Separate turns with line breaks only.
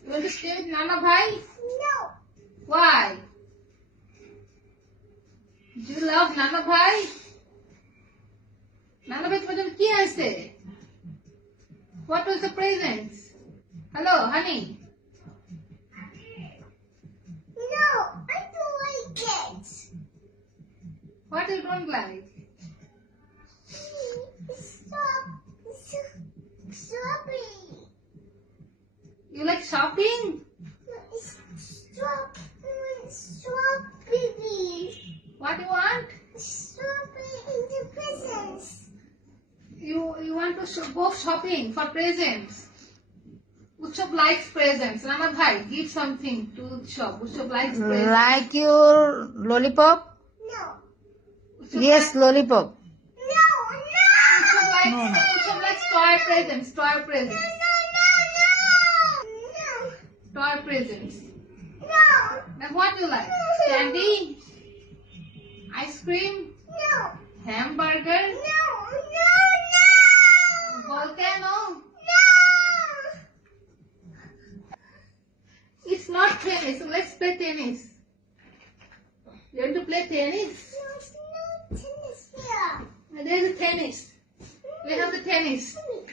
You want to stay with Nana Bhai?
No.
Why? Do you love Nana Bhai? Nana Bhai তোমার জন্য কি আছে? What was the presents? Hello, honey.
No, I don't like it.
What you don't like?
Strawberry.
You like shopping?
Strawberry.
What you want?
Strawberry in the presents.
You want to go shopping for presents. Utshab likes presents. Nana Bhai, give something to Utshab. Utshab likes presents.
Like your lollipop?
No.
Utshab
Yes,
likes,
lollipop.
No.
Utshab likes toy presents. Toy presents. Toy presents.
No.
Now what you like? Candy? Ice cream?
No.
Hamburger?
No.
Volcano? It's not tennis. Let's play tennis. You want to play tennis?
There's no tennis here.
There's a tennis. We have the tennis.